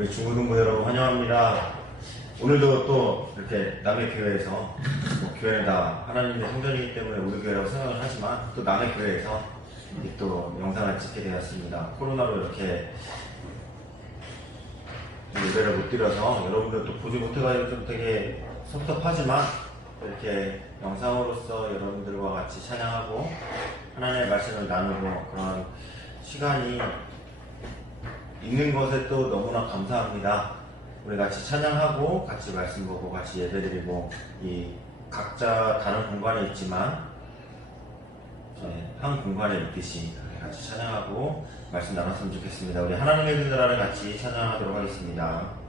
우리 중고등부 여러분 환영합니다. 오늘도 또 이렇게 남의 교회에서 교회는 다 하나님의 성전이기 때문에 우리 교회라고 생각을 하지만 또 남의 교회에서 또 영상을 찍게 되었습니다. 코로나로 이렇게 예배를 못 드려서 여러분들 또 보지 못해가지고 좀 되게 섭섭하지만 이렇게 영상으로서 여러분들과 같이 찬양하고 하나님의 말씀을 나누고 그런 시간이 있는 것에 또 너무나 감사합니다. 우리 같이 찬양하고 같이 말씀 보고 같이 예배드리고 이 각자 다른 공간에 있지만 한 공간에 있듯이 같이 찬양하고 말씀 나눴으면 좋겠습니다. 우리 하나님의 분들하고 같이 찬양하도록 하겠습니다.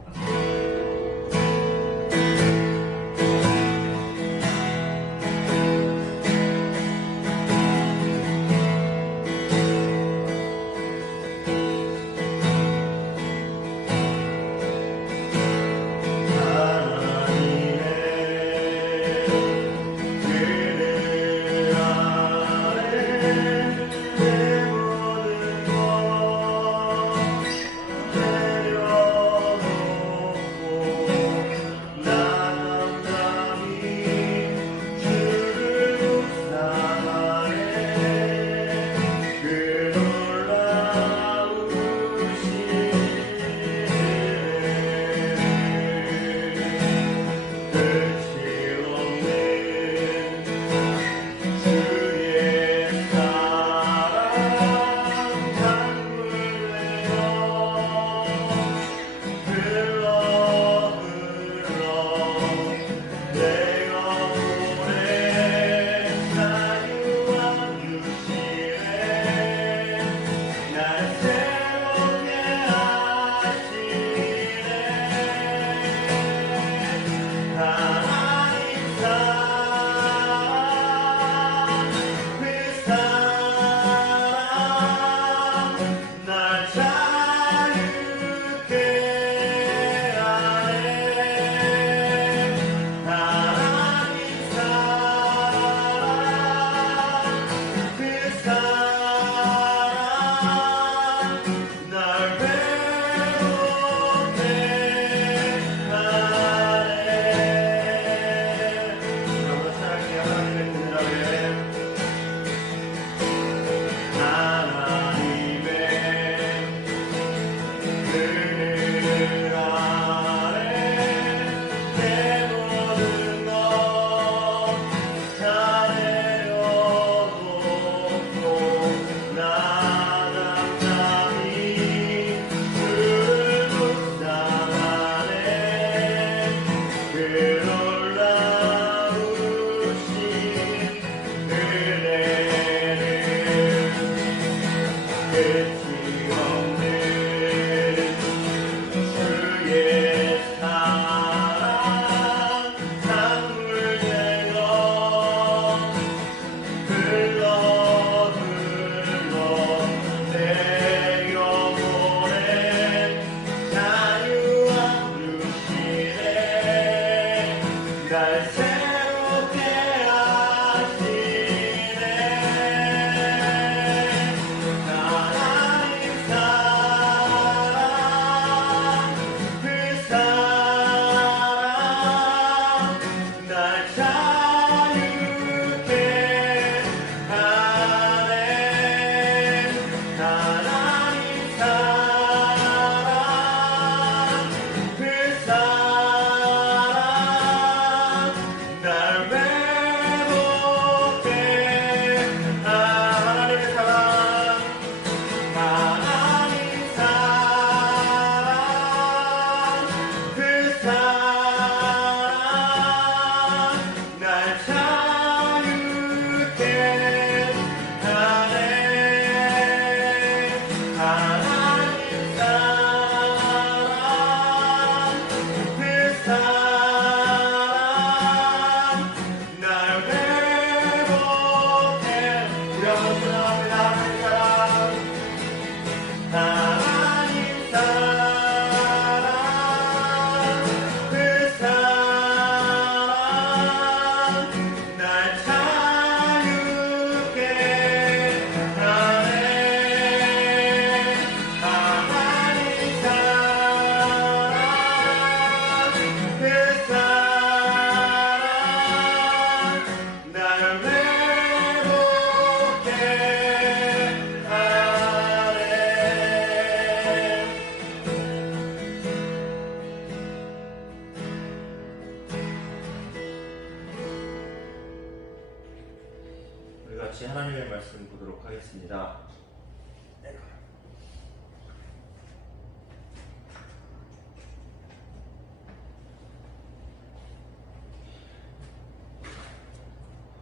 하나님의 말씀 보도록 하겠습니다.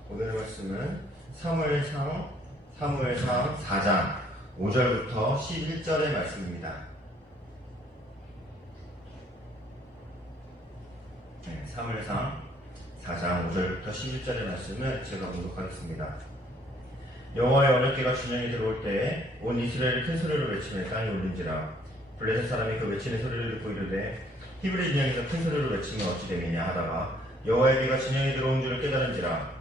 오늘의 말씀은 사무엘상 4장 5절부터 11절의 말씀입니다. 네, 사무엘상 4장 5절부터 11절의 말씀을 제가 봉독하겠습니다. 여호와의 언약궤가 진영에 들어올 때에 온 이스라엘이 큰 소리로 외치며 땅이 울린지라. 블레셋 사람이 그 외치는 소리를 듣고 이르되 히브리 진영에서 큰 소리로 외치면 어찌 되느냐 하다가 여호와의 궤가 진영에 들어온 줄을 깨달은지라.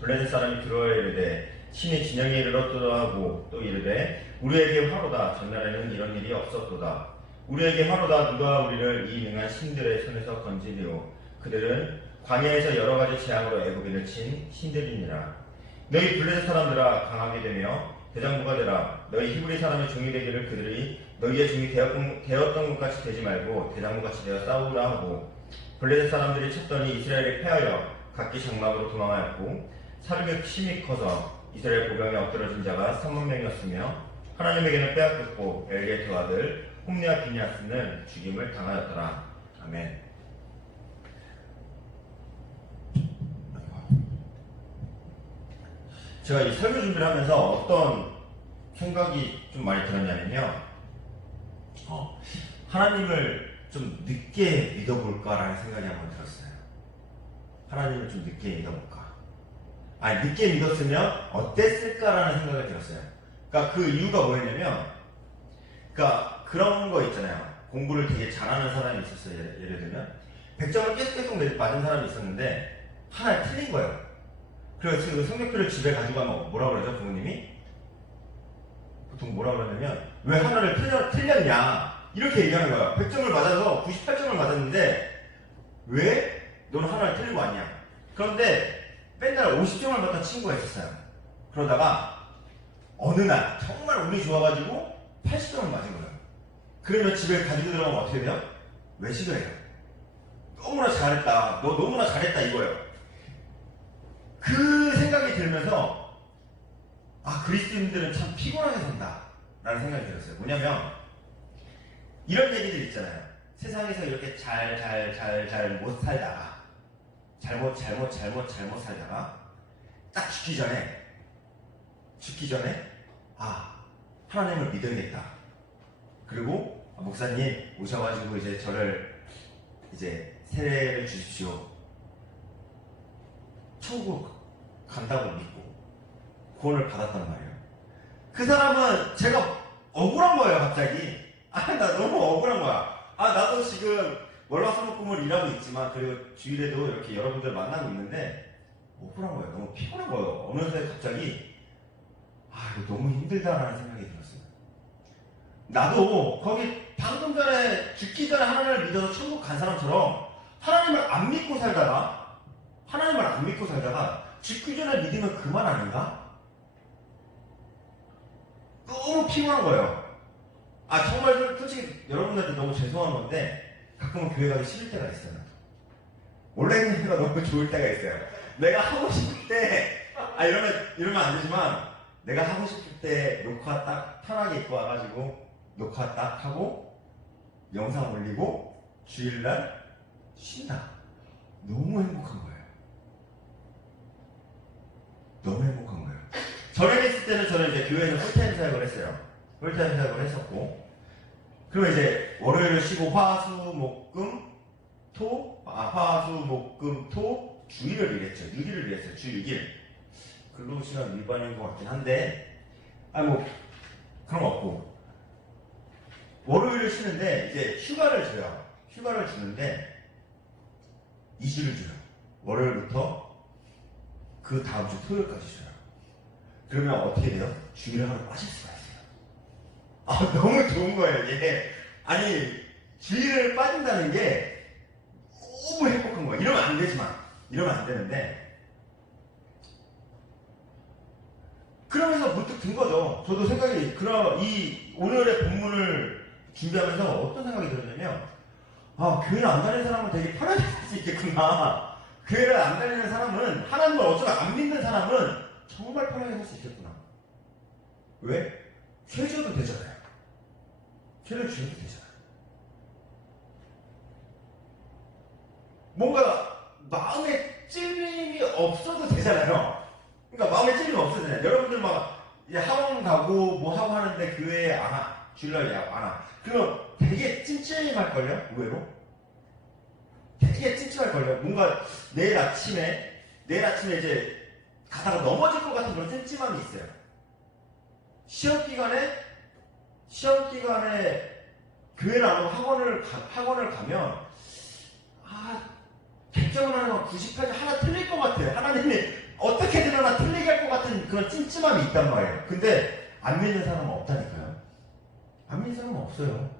블레셋 사람이 들어와 이르되 신이 진영에 이르렀도다 하고 또 이르되 우리에게 화로다. 전날에는 이런 일이 없었도다. 우리에게 화로다. 누가 우리를 이 능한 신들의 손에서 건지리오. 그들은 광야에서 여러 가지 재앙으로 애굽인을 친 신들이니라. 너희 블레셋 사람들아 강하게 되며 대장부가 되라. 너희 히브리 사람의 종이 되기를 그들이 너희의 종이 되었던 것 같이 되지 말고 대장부같이 되어 싸우라 하고. 블레셋 사람들이 쳤더니 이스라엘이 패하여 각기 장막으로 도망하였고 사륙의 힘이 커서 이스라엘 보병에 엎드러진 자가 3만 명이었으며 하나님에게는 빼앗겼고 엘리의 두 아들 홈리와 비니아스는 죽임을 당하였더라. 아멘. 제가 이 설교 준비를 하면서 어떤 생각이 좀 많이 들었냐면요. 하나님을 좀 늦게 믿어볼까라는 생각이 한번 들었어요. 하나님을 좀 늦게 믿어볼까. 늦게 믿었으면 어땠을까라는 생각이 들었어요. 그러니까 그 이유가 뭐였냐면, 그러니까 그런 거 있잖아요. 공부를 되게 잘하는 사람이 있었어요. 예를 들면 100점을 계속 맞은 사람이 있었는데 하나 틀린 거예요. 그래서 그 성적표를 집에 가져가면 뭐라 그러죠? 부모님이 보통 뭐라 그러냐면 왜 하나를 틀렸냐 이렇게 얘기하는 거야. 100점을 맞아서 98점을 맞았는데 왜 너는 하나를 틀리고 왔냐. 그런데 맨날 50점을 맞던 친구가 있었어요. 그러다가 어느 날 정말 운이 좋아가지고 80점을 맞은 거예요. 그러면 집에 가지고 들어가면 어떻게 돼요? 외식을 해요. 너무나 잘했다. 너 너무나 잘했다 이거예요. 그 생각이 들면서 그리스도인들은 참 피곤하게 산다 라는 생각이 들었어요. 뭐냐면 이런 얘기들 있잖아요. 세상에서 이렇게 잘 못 살다가 잘못 살다가 딱 죽기 전에 하나님을 믿어야겠다. 그리고 목사님 오셔가지고 이제 저를 이제 세례를 주십시오. 천국 간다고 믿고 구원을 받았단 말이에요. 그 사람은 제가 억울한 거예요. 갑자기 나 너무 억울한 거야. 나도 지금 월화수목금을 일하고 있지만 그리고 주일에도 이렇게 여러분들 만나고 있는데 억울한 거예요. 너무 피곤한 거예요. 어느새 갑자기 이거 너무 힘들다라는 생각이 들었어요. 나도 거기 방금 전에 죽기 전에 하나님을 믿어서 천국 간 사람처럼 하나님을 안 믿고 살다가 죽기 전에 믿으면 그만 아닌가? 너무 피곤한 거예요. 정말 솔직히 여러분들한테 너무 죄송한 건데 가끔은 교회 가기 싫을 때가 있어요. 원래 있는 데가 너무 좋을 때가 있어요. 내가 하고 싶을 때 이러면 안 되지만 내가 하고 싶을 때 녹화 딱 편하게 입고 와가지고 녹화 딱 하고 영상 올리고 주일날 쉰다. 너무 행복한 거예요. 너무 행복한 거예요. 전에 있을 때는 저는 이제 교회에서 풀타임 사역을 했어요. 풀타임 사역을 했었고, 그러면 이제 월요일을 쉬고 화수목금 토 주일을 일했죠. 6일을 일했어요. 주 6일. 근로시간 위반인 것 같긴 한데 그런 거 없고 월요일을 쉬는데 이제 휴가를 줘요. 휴가를 주는데 2주를 줘요. 월요일부터 그 다음 주 토요일까지 줘요. 그러면 어떻게 돼요? 주일에 하루 빠질 수가 있어요. 너무 좋은 거예요, 이게. 주일을 빠진다는 게 너무 행복한 거예요. 이러면 안 되는데. 그러면서 문득 든 거죠. 저도 생각이, 이 오늘의 본문을 준비하면서 어떤 생각이 들었냐면, 교회를 안 다니는 사람은 되게 편하게 살 수 있겠구나. 교회를 안 다니는 사람은, 하나님을 어쩌면 안 믿는 사람은 정말 편하게 살 수 있겠구나. 왜? 죄 지어도 되잖아요. 죄를 지어도 되잖아요. 뭔가 마음에 찔림이 없어도 되잖아요. 그러니까 마음에 찔림이 없어도 되잖아요. 여러분들 막 이제 학원 가고 뭐 하고 하는데 교회에 안 와. 주일날 안 와. 그럼 되게 찜찜할걸요? 의외로? 되게 찜찜할걸요? 뭔가 내일 아침에 이제 가다가 넘어질 것 같은 그런 찜찜함이 있어요. 시험 기간에 교회를 안 오고 학원을 가면, 100점을 하는 98점 하나 틀릴 것 같아요. 하나님이 어떻게든 하나 틀리게 할 것 같은 그런 찜찜함이 있단 말이에요. 근데 안 믿는 사람은 없다니까요. 안 믿는 사람은 없어요.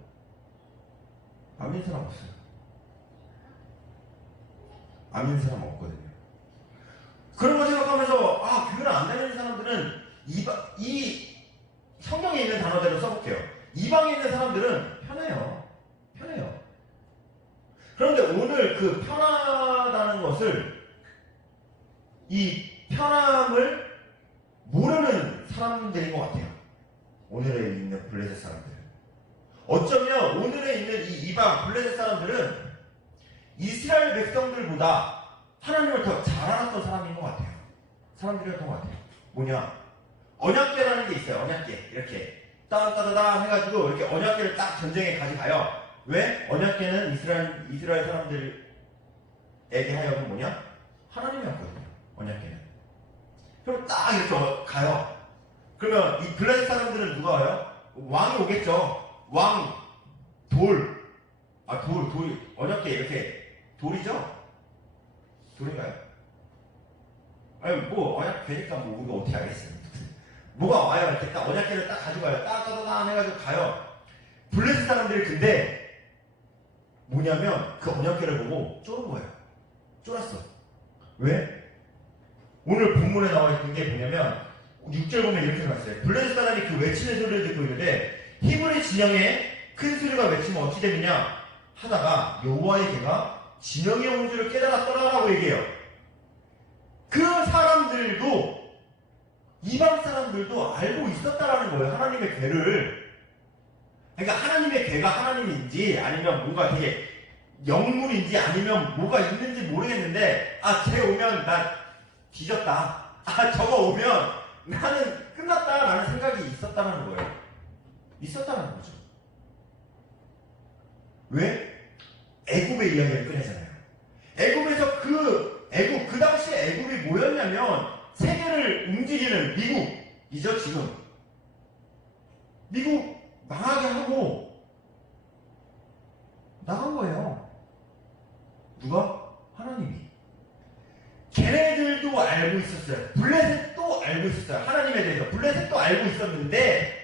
안 믿는 사람 없어요. 안 믿는 사람은 없거든요. 그런 거 생각하면서 교회를 안 다니는 사람들은 이 성경에 있는 단어대로 써볼게요. 이방에 있는 사람들은 편해요. 그런데 오늘 그 편하다는 것을, 이 편함을 모르는 사람들인 것 같아요. 오늘에 있는 블레셋 사람들은. 어쩌면 오늘에 있는 이 이방 블레셋 사람들은 이스라엘 백성들보다 하나님을 더 잘 알았던 사람인 것 같아요. 사람들이었던 것 같아요. 뭐냐? 언약궤라는 게 있어요. 언약궤. 이렇게 따다다다 해가지고 이렇게 언약궤를 딱 전쟁에 가져가요. 왜? 언약궤는 이스라엘 사람들에게 하여금 뭐냐? 하나님이었거든요. 언약궤는. 그럼 딱 이렇게 가요. 그러면 이 블레셋 사람들은 누가 와요? 왕이 오겠죠. 왕, 돌. 언약궤 이렇게 돌이죠? 돌인가요? 아니 언약궤니까 우리가 어떻게 알겠어요? 뭐가 와요? 이렇게 딱 언약궤를 딱 가져가요. 따다다다 해가지고 가요. 블레셋 사람들이 근데 뭐냐면 그 언약궤를 보고 쫄은 거예요. 쫄았어. 왜? 오늘 본문에 나와 있는 게 뭐냐면 6절 보면 이렇게 나왔어요. 블레셋 사람이 그 외치는 소리를 듣고 있는데 히브리 진영에 큰 소리가 외치면 어찌 되느냐 하다가 여호와의 개가 진영에 온 줄을 깨달았더라라고 얘기해요. 그 사람들도, 이방 사람들도 알고 있었다라는 거예요. 하나님의 괴를. 그러니까 하나님의 괴가 하나님인지 아니면 뭔가 되게 영물인지 아니면 뭐가 있는지 모르겠는데 쟤 오면 나 뒤졌다. 저거 오면 나는 끝났다라는 생각이 있었다는 거예요. 있었다는 거죠. 왜? 애굽의 이야기를 꺼내잖아요. 애굽에서 그 당시에 애굽이 뭐였냐면 세계를 움직이는 미국이죠, 지금. 미국 망하게 하고 나간 거예요. 누가? 하나님이. 걔네들도 알고 있었어요. 블레셋도 알고 있었어요. 하나님에 대해서. 블레셋도 알고 있었는데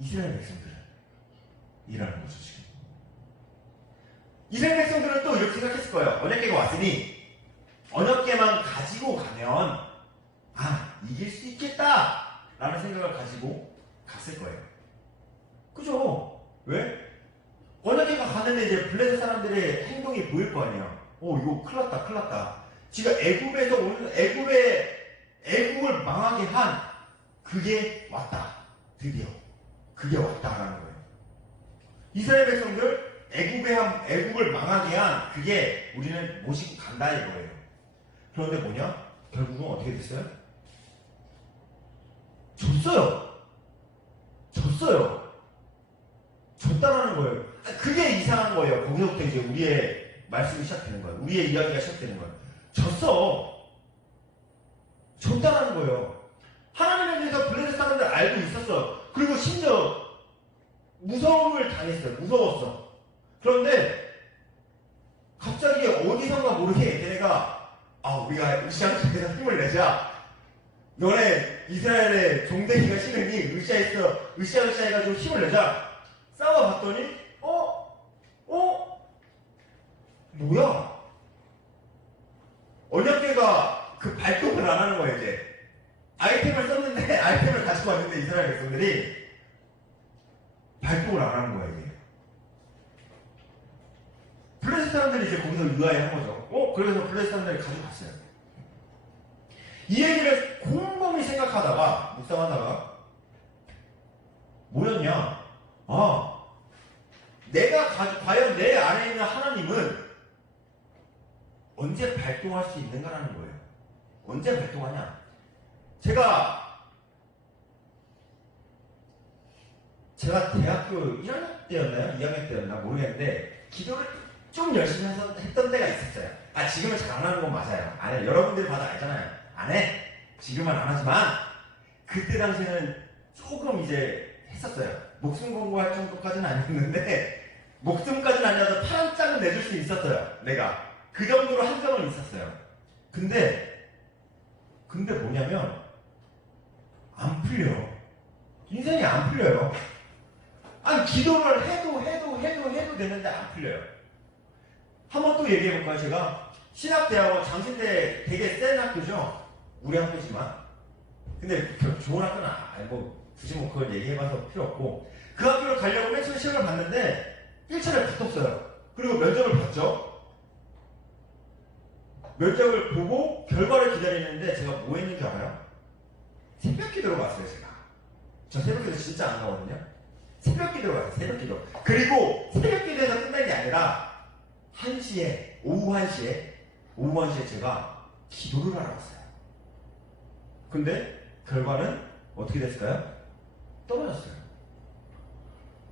이스라엘 백성들은 이라는 거죠, 지금. 이스라엘 백성들은 또 이렇게 생각했을 거예요. 언약궤가 왔으니 언약궤만 가지고 가면 이길 수 있겠다 라는 생각을 가지고 갔을 거예요. 그죠? 왜? 언약궤가 갔는데 이제 블레셋 사람들의 행동이 보일 거 아니에요. 이거 큰일 났다. 지금 애굽에서 오는 애굽을 망하게 한 그게 왔다. 드디어 그게 왔다라는 거예요. 이스라엘 백성들 애굽을 망하게 한 그게 우리는 모시고 간다 이거예요. 그런데 뭐냐? 결국은 어떻게 됐어요? 졌다라는 거예요. 그게 이상한 거예요. 거기서부터 이제 우리의 말씀이 시작되는 거예요. 우리의 이야기가 시작되는 거예요. 졌다라는 거예요. 하나님에 대해서 블레셋 사람들 알고 있었어. 그리고 심지어 무서움을 당했어요. 무서웠어. 그런데 갑자기 어디선가 모르게 걔네가 우리가 으쌰으쌰해서 힘을 내자. 너네 이스라엘의 종대기가 싫으니 으쌰으쌰 해가지고 힘을 내자. 싸워봤더니 뭐야? 언약궤가 그 발톱을 안 하는 거예요. 이제 아이템을 썼는데 아이템을 가지고 왔는데 이스라엘 백성들이 발톱을 안 하는 거예요. 이게 블레셋 사람들이 이제 거기서 의아해한 거죠. 그래서 블레셋 사람들이 가져갔어요. 이 얘기를 곰곰이 생각하다가, 묵상하다가, 뭐였냐? 과연 내 안에 있는 하나님은 언제 발동할 수 있는가라는 거예요. 언제 발동하냐? 제가 대학교 1학년 때였나요? 2학년 때였나? 모르겠는데, 기도를 좀 열심히 했던 때가 있었어요. 지금은 잘 안 하는 건 맞아요. 안 해. 여러분들이 봐도 알잖아요. 안 해. 지금은 안 하지만, 그때 당시에는 조금 이제 했었어요. 목숨 공부할 정도까지는 아니었는데, 목숨까지는 아니어도 파란 짝은 내줄 수 있었어요. 내가. 그 정도로 한 적은 있었어요. 근데 뭐냐면, 안 풀려요. 인생이 안 풀려요. 기도를 해도 되는데 안 풀려요. 한번 또 얘기해볼까요? 제가 신학대학원 장신대 되게 센 학교죠. 우리 학교지만. 근데 좋은 학교는 아니고 굳이 그걸 얘기해봐서 필요 없고, 그 학교를 가려고 맨 처음에 시험을 봤는데 1차를 붙었어요. 그리고 면접을 봤죠. 면접을 보고 결과를 기다리는데 제가 뭐 했는지 알아요? 새벽 기도로 갔어요. 제가. 저 새벽 기도 진짜 안 가거든요. 새벽 기도로 갔어요. 새벽 기도. 그리고 새벽 기도에서 끝난 게 아니라 오후 1시에 제가 기도를 하러 갔어요. 근데 결과는 어떻게 됐을까요? 떨어졌어요.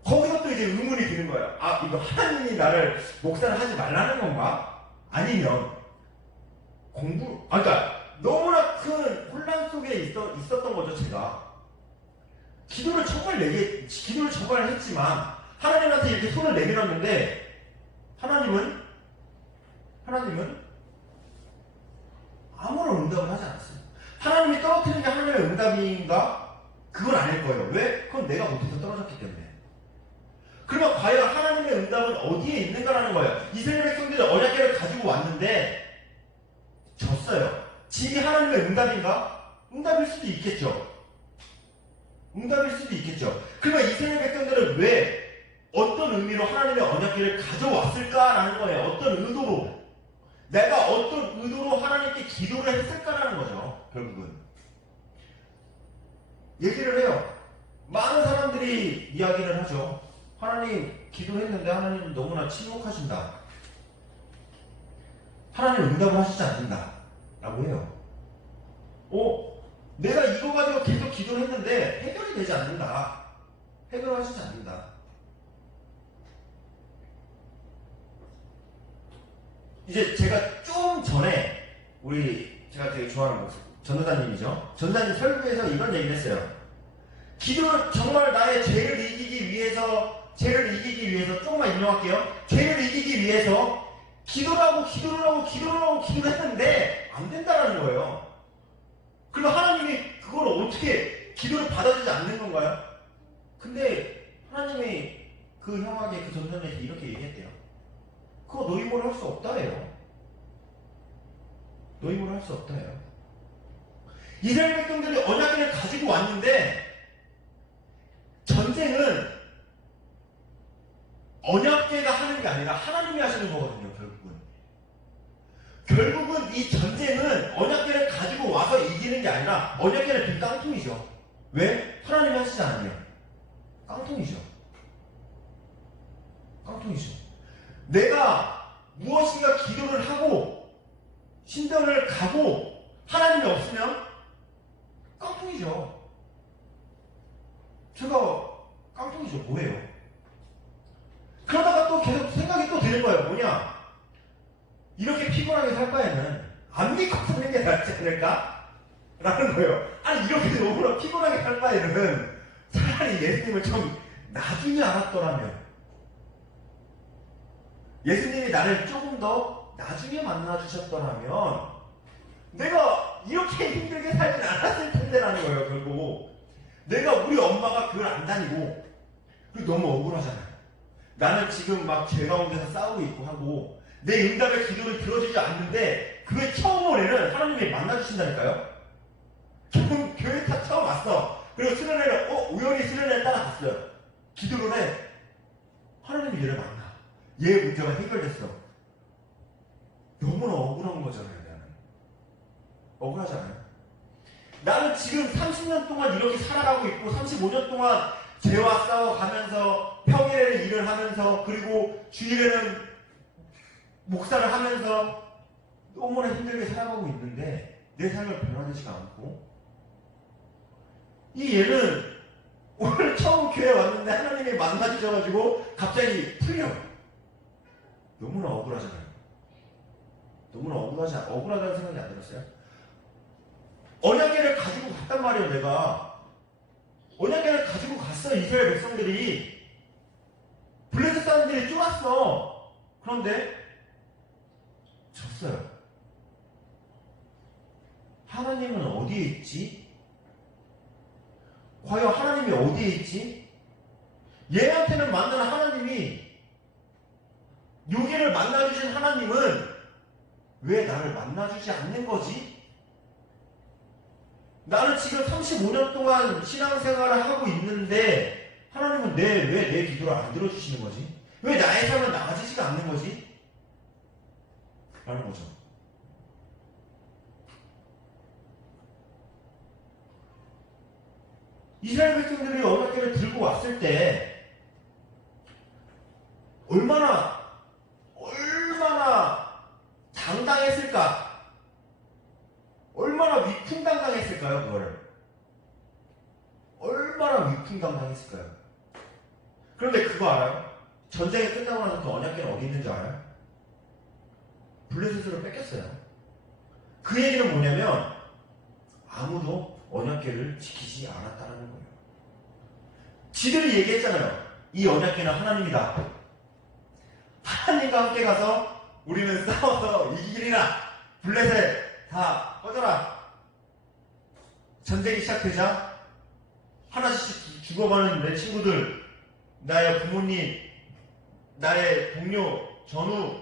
거기서 또 이제 의문이 드는 거예요. 이거 하나님이 나를 목사를 하지 말라는 건가? 아니면 너무나 큰 혼란 속에 있었던 거죠, 제가. 기도를 정말 했지만, 하나님한테 이렇게 손을 내밀었는데, 하나님은 아무런 응답을 하지 않았어요. 하나님이 떨어뜨리는 게 하나님의 응답인가? 그건 아닐 거예요. 왜? 그건 내가 못해서 떨어졌기 때문에. 그러면 과연 하나님의 응답은 어디에 있는가라는 거예요. 이스라엘 백성들이 언약궤를 가지고 왔는데 졌어요. 집이 하나님의 응답인가? 응답일 수도 있겠죠. 그러면 이스라엘 백성들은 왜 어떤 의미로 하나님의 언약궤를 가져왔을까라는 거예요. 어떤 의도로. 내가 어떤 의도로 하나님께 기도를 했을까라는 거죠. 결국은. 얘기를 해요. 많은 사람들이 이야기를 하죠. 하나님 기도했는데 하나님 너무나 침묵하신다. 하나님 응답을 하시지 않는다. 라고 해요. 내가 이거 가지고 계속 기도를 했는데 해결이 되지 않는다. 해결하시지 않는다. 이제 제가 좀 전에 제가 되게 좋아하는 전도사님이죠. 전도사님 설교에서 이런 얘기를 했어요. 기도를 정말 나의 죄를 이기기 위해서 조금만 인용할게요. 죄를 이기기 위해서 기도를 했는데 안 된다는 거예요. 그럼 하나님이 그걸 어떻게 기도를 받아주지 않는 건가요? 근데 하나님이 그 형에게 그 전도사님에게 이렇게 얘기했대요. 그거 노임을 할 수 없다예요. 노임을 할 수 없다예요. 이스라엘 백성들이 언약궤를 가지고 왔는데 전쟁은 언약궤가 하는 게 아니라 하나님이 하시는 거거든요. 결국은 이 전쟁은 언약궤를 가지고 와서 이기는 게 아니라 언약궤는 빈 깡통이죠. 왜? 하나님이 하시지 않으면 깡통이죠. 내가 무엇인가 기도를 하고 신전을 가고 하나님이 없으면 깡통이죠. 제가 깡통이죠. 뭐예요? 그러다가 또 계속 생각이 또 드는 거예요. 뭐냐? 이렇게 피곤하게 살 바에는 안 믿고 사는 게 낫지 않을까? 라는 거예요. 이렇게 너무나 피곤하게 살 바에는 차라리 예수님을 좀 나중에 알았더라면, 예수님이 나를 조금 더 나중에 만나주셨더라면 내가 이렇게 힘들게 살진 않았을 텐데라는 거예요. 결국 내가 우리 엄마가 그걸 안 다니고, 그리고 너무 억울하잖아요. 나는 지금 막 죄 가운데서 싸우고 있고 하고 내 응답의 기도를 들어주지 않는데 그게 처음 올해는 하나님이 만나주신다니까요. 교회 다 처음 왔어. 그리고 수련회를 우연히 수련회를 따라갔어요. 기도를 해. 하나님이 얘를 만나. 얘 문제가 해결됐어. 너무나 억울한 거잖아요. 나는 억울하잖아요. 나는 지금 30년 동안 이렇게 살아가고 있고 35년 동안 죄와 싸워가면서 평일에는 일을 하면서 그리고 주일에는 목사를 하면서 너무나 힘들게 살아가고 있는데 내 삶을 변화되지가 않고 이 얘는 오늘 처음 교회 왔는데 하나님이 만나주셔가지고 갑자기 풀려. 너무나 억울하잖아요. 너무나 억울하다는 생각이 안 들었어요? 언약궤를 가지고 갔단 말이에요. 내가 언약궤를 가지고 갔어. 이스라엘 백성들이 블레셋 사람들이 쫄았어. 그런데 졌어요. 하나님은 어디에 있지? 과연 하나님이 어디에 있지? 얘한테는 만나는 하나님이 여기를 만나주신 하나님은 왜 나를 만나주지 않는 거지? 나는 지금 35년 동안 신앙생활을 하고 있는데 하나님은 왜 내 기도를 안 들어주시는 거지? 왜 나의 삶은 나아지지가 않는 거지? 라는 거죠. 이스라엘 백성들이 언약궤를 들고 왔을 때 얼마나 당당했을까? 얼마나 위풍당당했을까요? 그거를 얼마나 위풍당당했을까요? 그런데 그거 알아요? 전쟁이 끝나고 나서 그 언약궤는 어디 있는지 알아요? 블레셋으로 뺏겼어요. 그 얘기는 뭐냐면 아무도 언약궤를 지키지 않았다는 거예요. 지들이 얘기했잖아요. 이 언약궤는 하나님이다. 하나님과 함께 가서 우리는 싸워서 이기리라. 블레셋 다 꺼져라. 전쟁이 시작되자 하나씩 죽어가는 내 친구들, 나의 부모님, 나의 동료, 전우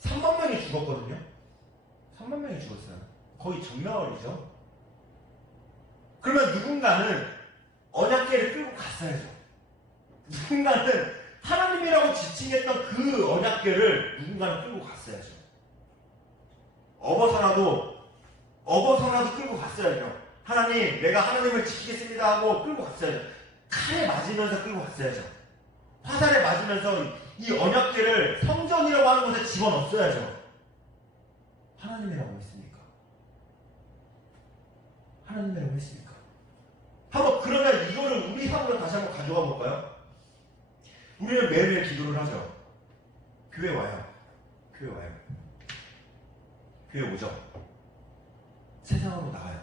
3만 명이 죽었거든요. 3만 명이 죽었어요. 거의 전멸이죠. 그러면 누군가는 언약궤를 끌고 갔어야죠. 누군가는 하나님이라고 지칭했던 그 언약궤를 누군가는 끌고 갔어야죠. 업어서라도 끌고 갔어야죠. 하나님, 내가 하나님을 지키겠습니다 하고 끌고 갔어야죠. 칼에 맞으면서 끌고 갔어야죠. 화살에 맞으면서 이 언약궤를 성전이라고 하는 곳에 집어넣었어야죠. 하나님이라고 했습니까? 하나님이라고 했습니까? 한번 그러면 이거를 우리 삶으로 다시 한번 가져가 볼까요? 우리는 매일매일 기도를 하죠. 교회 와요. 교회 오죠. 세상으로 나가요.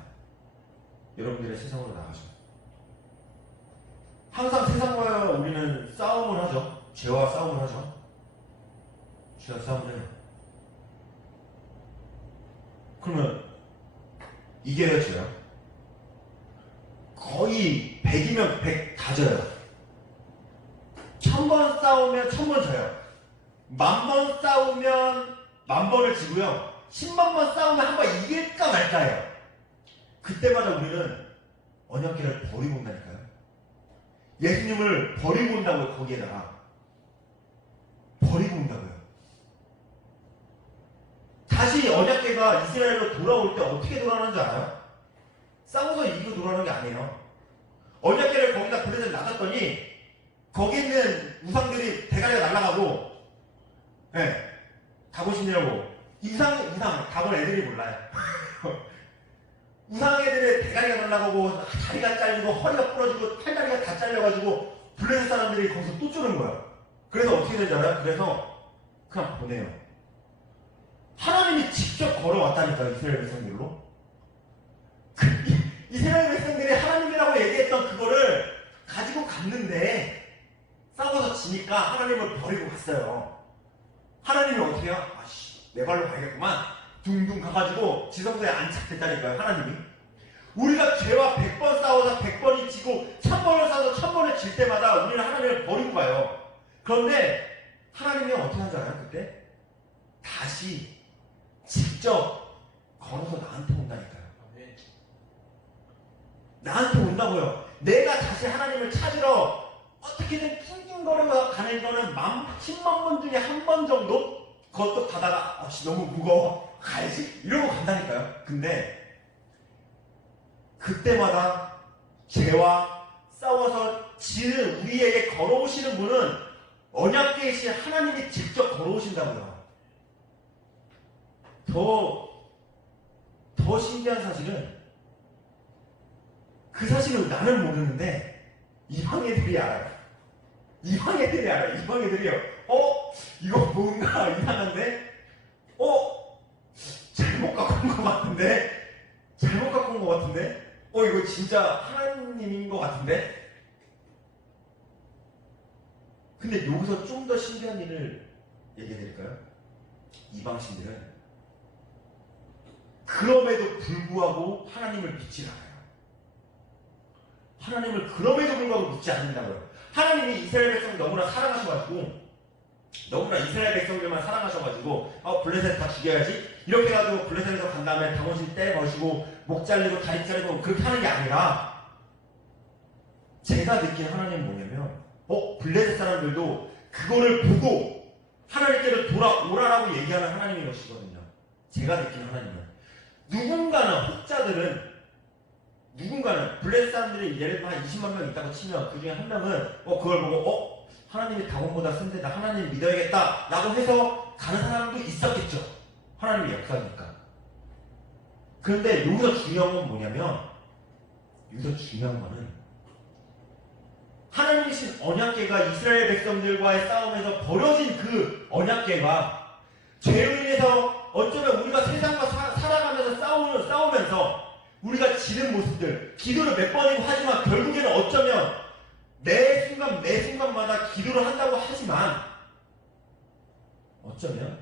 여러분들의 세상으로 나가죠. 항상 세상과 우리는 싸움을 하죠. 죄와 싸움을 하죠. 죄와 싸움을 해요. 그러면 이겨야 져요. 거의 100이면 100 다 져요. 1000번 싸우면 1000번 져요. 10,000번 싸우면 10,000번을 지고요. 10만 번 싸우면 한 번 이길까 말까요. 그때마다 우리는 언약궤를 버리고 온다니까요. 예수님을 버리고 온다고요. 거기에다가 버리고 온다고요. 다시 언약궤가 이스라엘로 돌아올 때 어떻게 돌아오는 줄 알아요? 싸워서 이기고 돌아오는 게 아니에요. 언약궤를 거기다 블레셋 놔뒀더니 거기 있는 우상들이 대가리가 날아가고, 가보시느라고 우상 가본 애들이 몰라요. 우상 애들의 대가리가 날아가고 다리가 잘리고 허리가 부러지고 팔다리가 다 잘려가지고 블레셋 사람들이 거기서 또 쫓는 거야. 그래서 어떻게 되지 알아요? 그래서 그냥 보내요. 하나님이 직접 걸어왔다니까요. 이스라엘 백성들로. 이스라엘 백성들이 하나님이라고 얘기했던 그거를 가지고 갔는데 싸워서 지니까 하나님을 버리고 갔어요. 하나님이 어떻게 해요? 아씨, 내 발로 가야겠구만. 둥둥 가가지고 지성소에 안착됐다니까요. 하나님이. 우리가 죄와 100번 싸워서 100번이 지고 1000번을 싸워서 1000번을 질 때마다 우리는 하나님을 버리고 가요. 그런데 하나님이 어떻게 하는 줄 알아요? 그때? 다시 직접 걸어서 나한테 온다니까요. 나한테 온다고요. 내가 다시 하나님을 찾으러 어떻게든 낑낑거리며 가는 거는 10만 번 중에 한 번 정도? 그것도 가다가 너무 무거워 가야지 이러고 간다니까요. 근데 그때마다 죄와 싸워서 지는 우리에게 걸어오시는 분은 언약궤의 신 하나님이 직접 걸어오신다고요. 더 신기한 사실은 그 사실을 나는 모르는데 이방 애들이 알아요. 이방 애들이 알아요. 이방 애들이요. 이거 뭔가 이상한데? 잘못 갖고 온 것 같은데? 잘못 갖고 온 것 같은데? 이거 진짜 하나님인 것 같은데? 근데 여기서 좀 더 신기한 일을 얘기해 드릴까요? 이방신들은 그럼에도 불구하고 하나님을 믿지 않아요. 하나님을 그럼에도 불구하고 믿지 않는다고요. 하나님이 이스라엘 백성을 너무나 사랑하셔가지고 너무나 이스라엘 백성들만 사랑하셔가지고 블레셋 다 죽여야지 이렇게 해가지고 블레셋에서 간 다음에 다곤신 때려버시고 목 잘리고 다리 자르고 그렇게 하는 게 아니라 제가 느낀 하나님은 뭐냐면 블레셋 사람들도 그거를 보고 하나님께로 돌아오라라고 얘기하는 하나님인 것이거든요. 제가 느낀 하나님은 누군가는 블레셋 사람들이 예를 들면 한 20만 명 있다고 치면 그 중에 한 명은 그걸 보고 하나님이 다곤보다 센데 나 하나님 믿어야겠다 라고 해서 가는 사람도 있었겠죠. 하나님의 역사니까. 그런데 여기서 중요한 건 뭐냐면 여기서 중요한 거는 하나님이신 언약궤가 이스라엘 백성들과의 싸움에서 벌어진 그 언약궤가 죄로 인해서 어쩌면 우리가 세상과 살아가면서 싸우면서 우리가 지는 모습들, 기도를 몇 번이고 하지만 결국에는 어쩌면 매 순간마다 기도를 한다고 하지만 어쩌면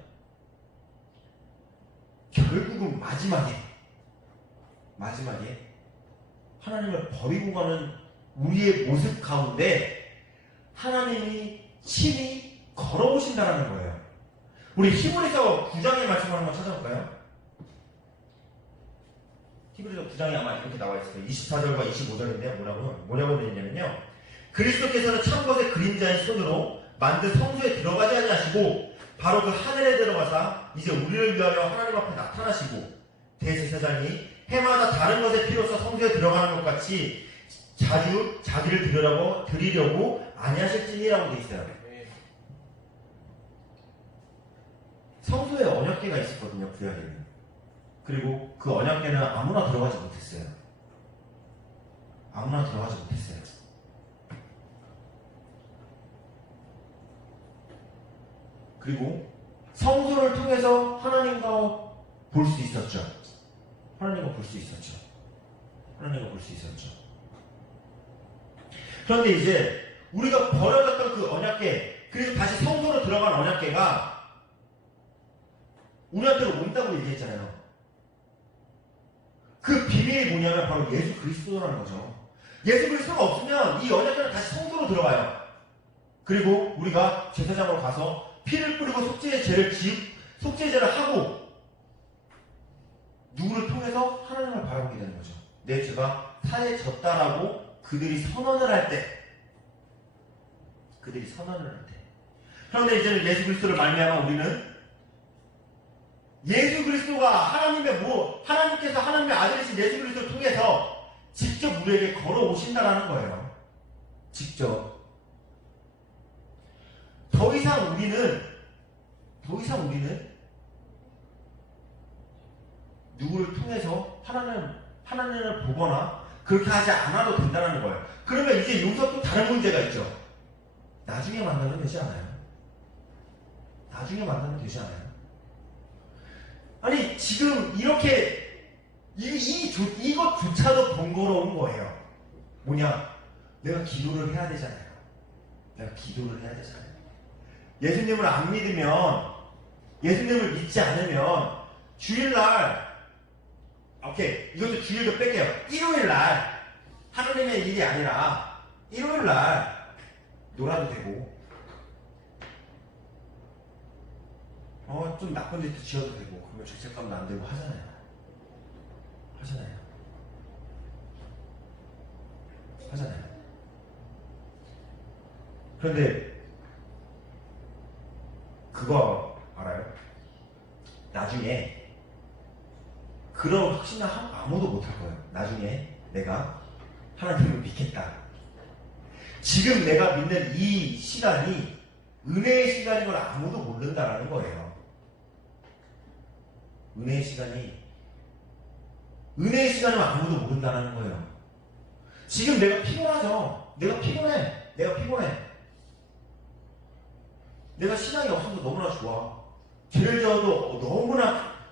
결국은 마지막에 하나님을 버리고 가는 우리의 모습 가운데 하나님이 친히 걸어오신다라는 거예요. 우리 히브리서 9장의 말씀을 한번 찾아볼까요? 히브리서 9장에 아마 이렇게 나와 있어요. 24절과 25절인데 뭐라고 되어 있냐면요. 그리스도께서는 참 것의 그림자인 손으로 만든 성소에 들어가지 아니하시고 바로 그 하늘에 들어가사 이제 우리를 위하여 하나님 앞에 나타나시고 대제사장이 해마다 다른 것의 피로써 성소에 들어가는 것 같이 자주 자기를 드리려고 아니하실지니라고 되어 있어요. 성소에 언약궤가 있었거든요. 구약에는. 그리고 그 언약궤는 아무나 들어가지 못했어요. 그리고 성소를 통해서 하나님과 볼 수 있었죠. 그런데 이제 우리가 버려졌던 그 언약궤, 그리고 다시 성소로 들어간 언약궤가 우리한테로 온다고 얘기했잖아요. 그 비밀이 뭐냐면 바로 예수 그리스도라는 거죠. 예수 그리스도가 없으면 이 언약궤는 다시 성소로 들어가요. 그리고 우리가 제사장으로 가서 피를 뿌리고 속죄제를 하고 누구를 통해서 하나님을 바라보게 되는 거죠. 내 죄가 사해졌다라고 그들이 선언을 할 때. 그런데 이제는 예수 그리스도를 말미암아 우리는 예수 그리스도가 하나님께서 하나님의 아들이신 예수 그리스도를 통해서 직접 우리에게 걸어오신다라는 거예요. 직접. 더 이상 우리는 누구를 통해서 하나님을 보거나 그렇게 하지 않아도 된다는 거예요. 그러면 이제 여기서 또 다른 문제가 있죠. 나중에 만나면 되지 않아요? 아니 지금 이렇게 이것조차도 번거로운 거예요. 뭐냐? 내가 기도를 해야 되잖아요. 예수님을 안 믿으면, 예수님을 믿지 않으면 주일날, 이것도 주일도 뺄게요. 일요일날 하나님의 일이 아니라 일요일날 놀아도 되고 좀 나쁜 짓도 지어도 되고 그러면 죄책감도 안 들고 하잖아요. 그런데 그거 알아요? 나중에 그런 확신을 아무도 못할 거예요. 나중에 내가 하나님을 믿겠다. 지금 내가 믿는 이 시간이 은혜의 시간인 걸 아무도 모른다라는 거예요. 은혜의 시간이면 아무도 모른다는 거예요. 지금 내가 피곤하죠. 내가 피곤해. 내가 신앙이 없어서 너무나 좋아. 죄를 지어도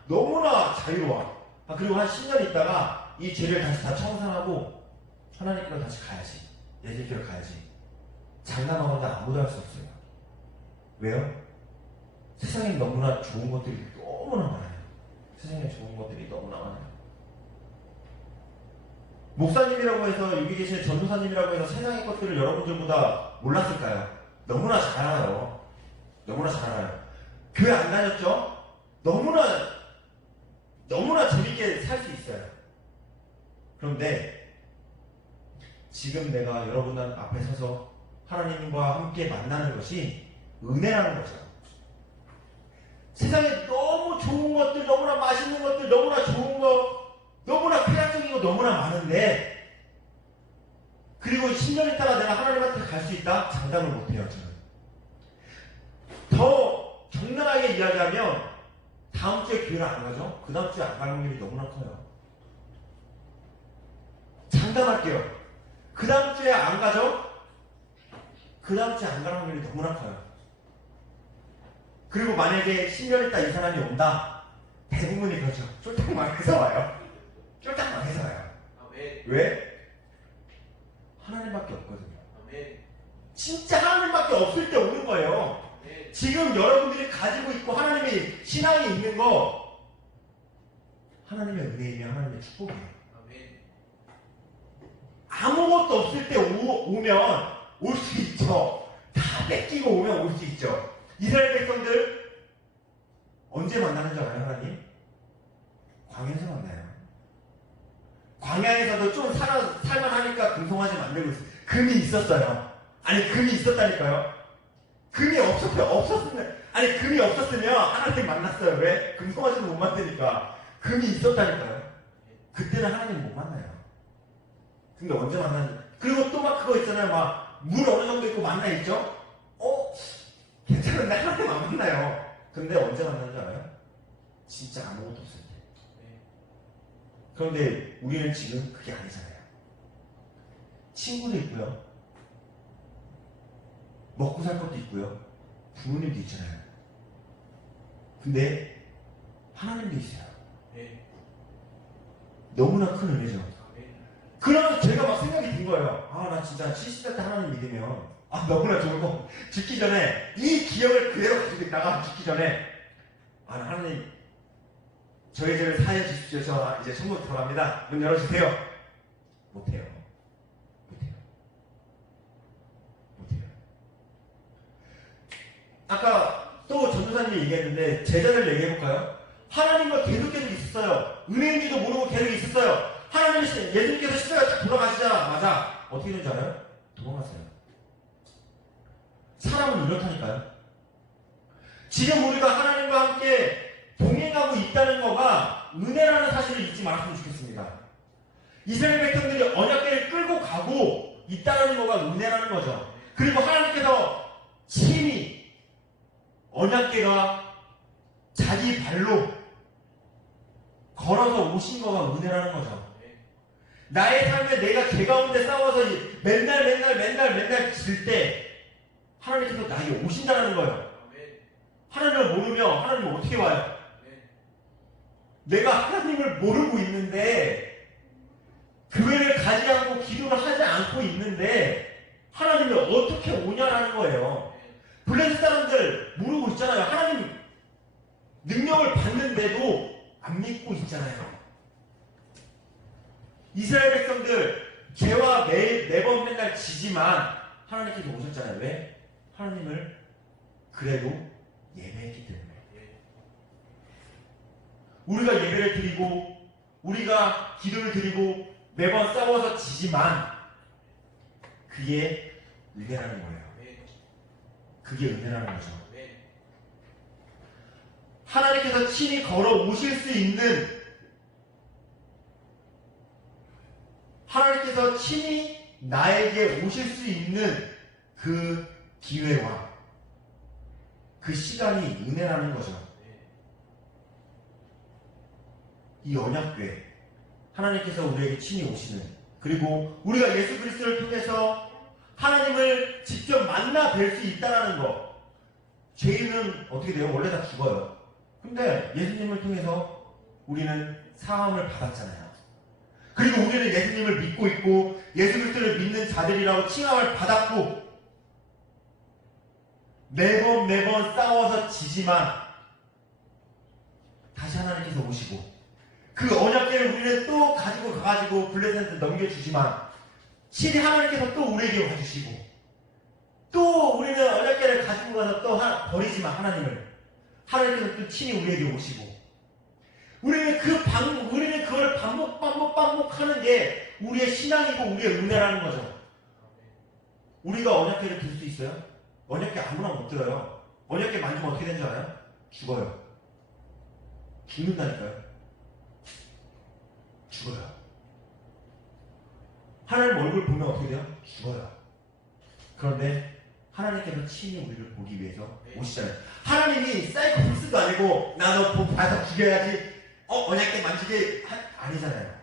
너무나 자유로워. 그리고 한 10년 있다가 이 죄를 다시 다 청산하고 하나님께로 다시 가야지. 예수님께로 가야지. 장담하는데 아무도 할 수 없어요. 왜요? 세상에 너무나 좋은 것들이 너무나 많아요. 목사님이라고 해서 여기 계신 전도사님이라고 해서 세상의 것들을 여러분들보다 몰랐을까요? 너무나 잘 알아요. 교회 안 다녔죠? 너무나 재밌게 살 수 있어요. 그런데 지금 내가 여러분 앞에 서서 하나님과 함께 만나는 것이 은혜라는 거죠. 세상에 너무 좋은 것들, 너무나 맛있는 것들, 너무나 좋은 거, 너무나 쾌락적인 거 너무나 많은데, 그리고 10년 있다가 내가 하나님한테 갈 수 있다? 장담을 못해요, 저는. 더 적나라하게 이야기하면 다음 주에 교회를 안 가죠? 그 다음 주에 안 갈 확률이 너무나 커요. 장담할게요. 그 다음 주에 안 가죠? 그 다음 주에 안 갈 확률이 너무나 커요. 그리고 만약에 10년 있다 이 사람이 온다? 대부분이 그렇죠. 쫄딱 망해서 와요. 왜? 하나님밖에 없거든요. 진짜 하나님밖에 없을 때 오는 거예요. 지금 여러분들이 가지고 있고 하나님이 신앙이 있는 거 하나님의 은혜이며 하나님의 축복이에요. 아무것도 없을 때 오면 올 수 있죠. 다 뺏기고 오면 올 수 있죠. 이스라엘 백성들 언제 만나는 줄 알아요, 하나님? 광야에서 만나요. 광야에서도 좀 살만하니까 금송아지 만들고 있어요. 금이 있었어요. 금이 있었다니까요. 금이 없었으면 하나님 만났어요. 왜? 금송아지는 못 만드니까. 금이 있었다니까요. 그때는 하나님 못 만나요. 근데 언제 만나는지. 그리고 또 막 그거 있잖아요. 물 어느 정도 있고 만나 있죠? 괜찮은데 하나님 안 만나요. 근데 언제 만나는 줄 알아요? 진짜 아무것도 없을 때. 그런데 우리는 지금 그게 아니잖아요. 친구도 있고요. 먹고 살 것도 있고요. 부모님도 있잖아요. 근데 하나님도 있어요. 너무나 큰 은혜죠. 그러면 제가 막 생각이 든 거예요. 나 진짜 70대 때 하나님 믿으면 너무나 좋은 거. 죽기 전에 이 기억을 그대로 가지고 있다가 죽기 전에 하나님 저희 죄를 사하여 주십시오. 저 이제 천국 들어갑니다. 문 열어주세요. 못해요. 아까 또 전도사님이 얘기했는데 제자들 얘기해볼까요? 하나님과 계속 있었어요. 은혜인지도 모르고 계속 있었어요. 예수님께서 십자가에 딱 돌아가시자마자 어떻게 되는지 알아요? 도망갔어요. 사람은 이렇다니까요. 지금 우리가 하나님과 함께 동행하고 있다는 거가 은혜라는 사실을 잊지 말았으면 좋겠습니다. 이스라엘 백성들이 언약궤를 끌고 가고 있다는 거가 은혜라는 거죠. 그리고 하나님께서 친히 언약궤가 자기 발로 걸어서 오신 거가 은혜라는 거죠. 나의 삶에 내가 죄 가운데 싸워서 맨날 질 때 하나님께서 나에게 오신다는 거예요. 하나님을 모르면 하나님은 어떻게 와요? 내가 하나님을 모르고 있는데 교회를 가지 않고 기도를 하지 않고 있는데 하나님이 어떻게 오냐라는 거예요. 블레셋 사람들 모르고 있잖아요. 하나님 능력을 받는데도 안 믿고 있잖아요. 이스라엘 백성들 죄와 매번 맨날 지지만 하나님께서 오셨잖아요. 왜? 하나님을 그래도 예배했기 때문에. 우리가 예배를 드리고 우리가 기도를 드리고 매번 싸워서 지지만 그게 은혜라는 거예요. 그게 은혜라는 거죠. 하나님께서 친히 걸어오실 수 있는, 하나님께서 친히 나에게 오실 수 있는 그 기회와 그 시간이 은혜라는 거죠. 이 언약궤, 하나님께서 우리에게 친히 오시는, 그리고 우리가 예수 그리스도를 통해서 하나님을 직접 만나 뵐 수 있다는 것. 죄인은 어떻게 돼요? 원래 다 죽어요. 근데 예수님을 통해서 우리는 사함을 받았잖아요. 그리고 우리는 예수님을 믿고 있고 예수 그리스도를 믿는 자들이라고 칭함을 받았고, 매번 싸워서 지지만 다시 하나님께서 오시고, 그 언약궤를 우리는 또 가지고 가가지고 블레셋한테 넘겨주지만 친히 하나님께서 또 우리에게 와주시고, 또 우리는 언약궤를 가지고 가서 또 버리지만 하나님께서 또 친히 우리에게 오시고, 우리는 그거를 반복하는 게 우리의 신앙이고 우리의 은혜라는 거죠. 우리가 언약궤를 들 수 있어요? 언약궤 아무나 못 들어요. 언약궤 만지면 어떻게 되는 줄 알아요? 죽어요. 죽는다니까요. 죽어요. 하나님 얼굴 보면 어떻게 돼요? 죽어요. 그런데 하나님께서 친히 우리를 보기 위해서 오시잖아요. 하나님이 사이코패스도 아니고 나 너 보고 봐서 죽여야지, 언약궤 만지게 아니잖아요.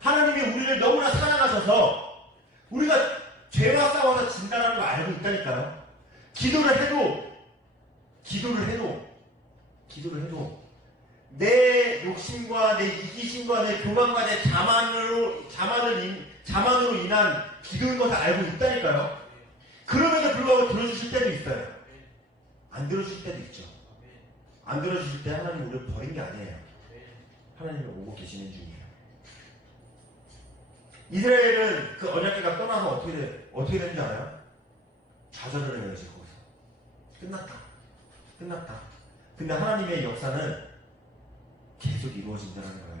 하나님이 우리를 너무나 사랑하셔서 우리가 죄와 싸워서 진다라는 걸 알고 있다니까요. 기도를 해도 내 욕심과 내 이기심과 내 교만과 내 자만으로 인한 기도인 것을 알고 있다니까요. 그럼에도 불구하고 들어주실 때도 있어요. 안 들어주실 때도 있죠. 안 들어주실 때 하나님 우리를 버린 게 아니에요. 하나님이 오고 계시는 중이에요. 이스라엘은 그 언약궤가 떠나서 어떻게 되는지 알아요? 좌절을 해요. 이제 거기서 끝났다. 근데 하나님의 역사는 계속 이루어진다는 거예요.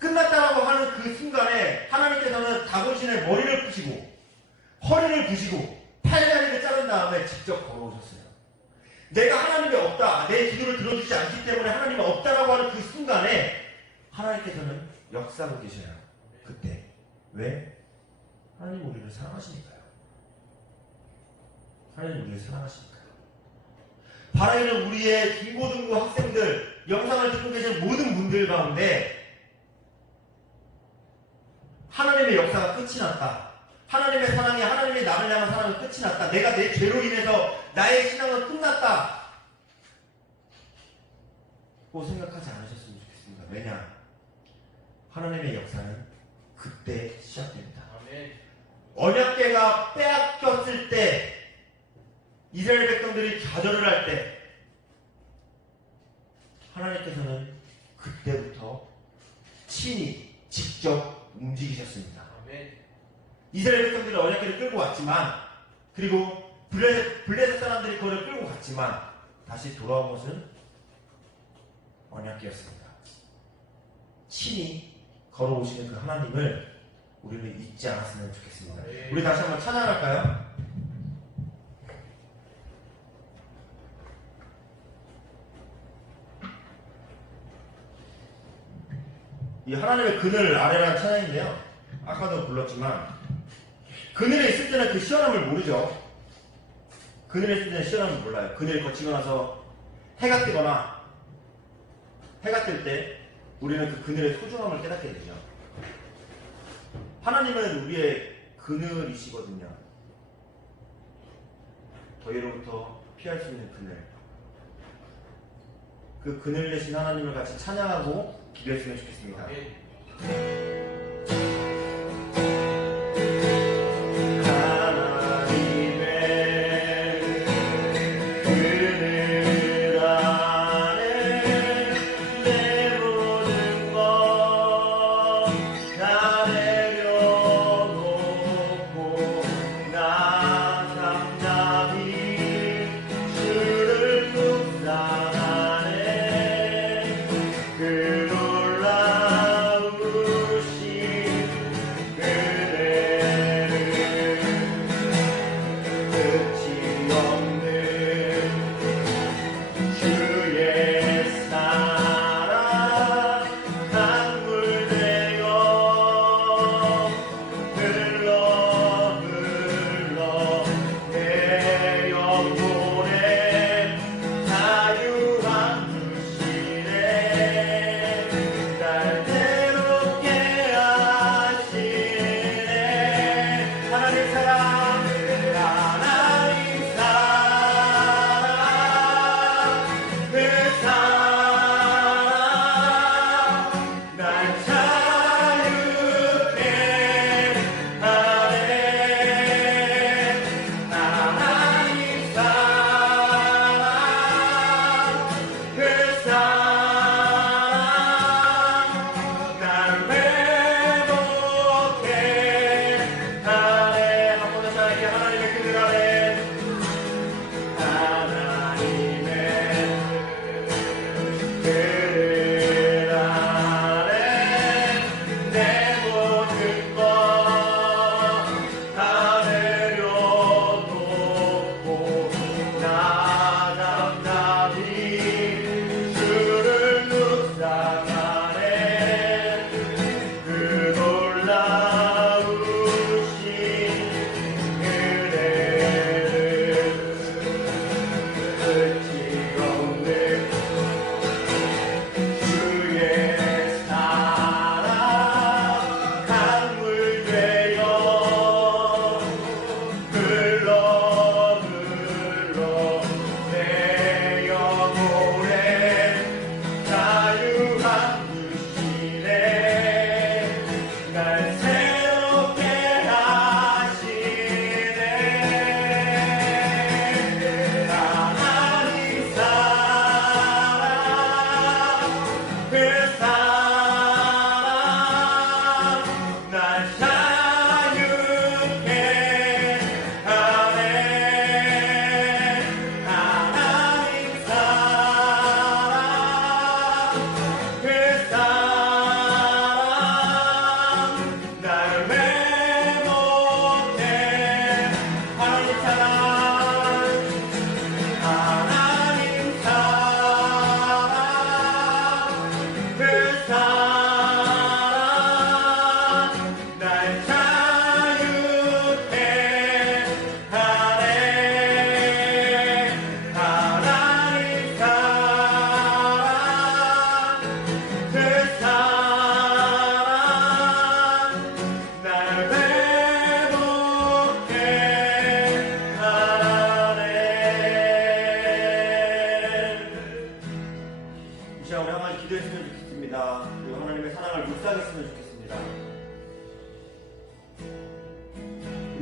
끝났다고 하는 그 순간에 하나님께서는 다윗의 머리를 부시고 허리를 부시고 팔다리를 자른 다음에 직접 걸어오셨어요. 내가 하나님이 없다, 내 기도를 들어주지 않기 때문에 하나님이 없다라고 하는 그 순간에 하나님께서는 역사하고 계셔요. 그때. 왜? 하나님 우리를 사랑하시니까요. 하나님 우리를 사랑하시니까요. 바라기는 우리의 중고등부 학생들, 영상을 듣고 계신 모든 분들 가운데 하나님의 역사가 끝이 났다. 하나님의 사랑이, 하나님의 나를 향한 사랑은 끝이 났다. 내가 내 죄로 인해서 나의 신앙은 끝났다. 고 생각하지 않으셨으면 좋겠습니다. 왜냐? 하나님의 역사는 그때 시작됩니다. 언약궤가 빼앗겼을 때, 이스라엘 백성들이 좌절을 할 때, 하나님께서는 그때부터 친히 직접 움직이셨습니다. 이스라엘 백성들이 언약궤를 끌고 왔지만, 그리고 블레셋 사람들이 그걸 끌고 갔지만 다시 돌아온 것은 언약궤였습니다. 친히 걸어오시는 그 하나님을 우리는 잊지 않았으면 좋겠습니다. 우리 다시 한번 찬양할까요? 이 하나님의 그늘 아래라는 찬양인데요, 아까도 불렀지만 그늘에 있을 때는 그 시원함을 모르죠. 그늘에 있을 때는 시원함을 몰라요. 그늘을 거치고 나서 해가 뜨거나 해가 뜰 때 우리는 그 그늘의 소중함을 깨닫게 되죠. 하나님은 우리의 그늘이시거든요. 더위로부터 피할 수 있는 그늘. 그 그늘 대신 하나님을 같이 찬양하고 기도했으면 좋겠습니다. 그 놀라우신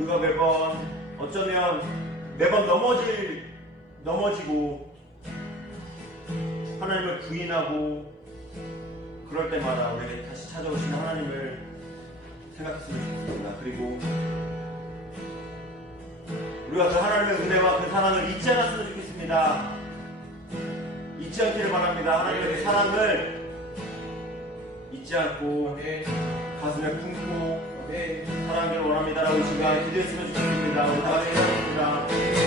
우리가 매번 어쩌면 매번 넘어지고 하나님을 부인하고 그럴 때마다 우리에게 다시 찾아오시는 하나님을 생각했으면 좋겠습니다. 그리고 우리가 그 하나님의 은혜와 그 사랑을 잊지 않았으면 좋겠습니다. 잊지 않기를 바랍니다. 하나님의 그 사랑을 잊지 않고 가슴에 품고 사랑하기를 원합니다라고 이 시간 기도했으면 좋겠습니다. 우리 다 같이 기도합니다.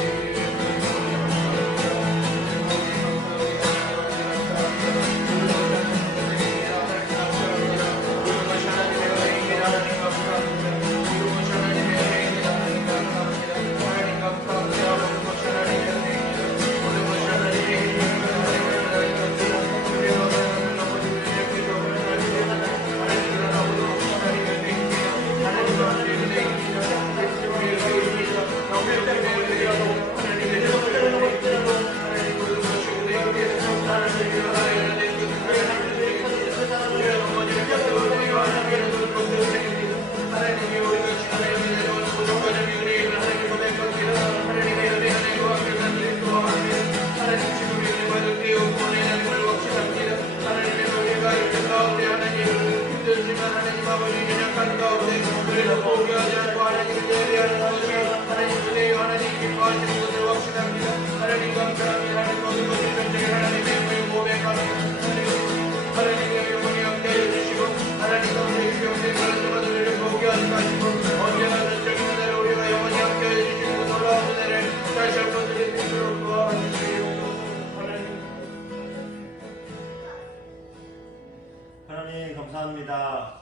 하나님 감사합니다.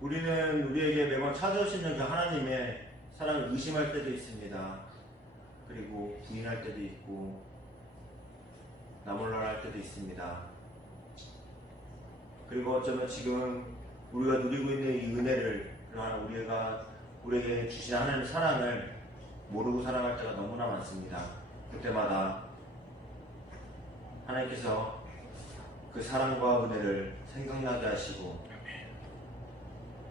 우리는 우리에게 매번 찾아오시는 그 하나님의 사랑을 의심할 때도 있습니다. 그리고 부인할 때도 있고 나몰라라 할 때도 있습니다. 그리고 어쩌면 지금 우리가 누리고 있는 이 은혜를 우리에게 주신 하나님의 사랑을 모르고 살아갈 때가 너무나 많습니다. 그때마다 하나님께서 그 사랑과 은혜를 생각나게 하시고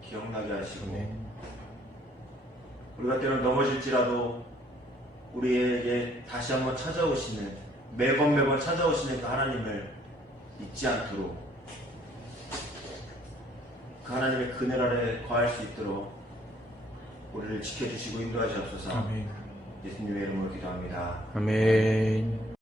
기억나게 하시고 우리가 때론 넘어질지라도 우리에게 다시 한번 찾아오시는 매번 찾아오시는 그 하나님을 잊지 않도록 그 하나님의 그늘 아래 거할 수 있도록 우리를 지켜주시고 인도하시옵소서. 아멘. 예수님의 이름으로 기도합니다. 아멘.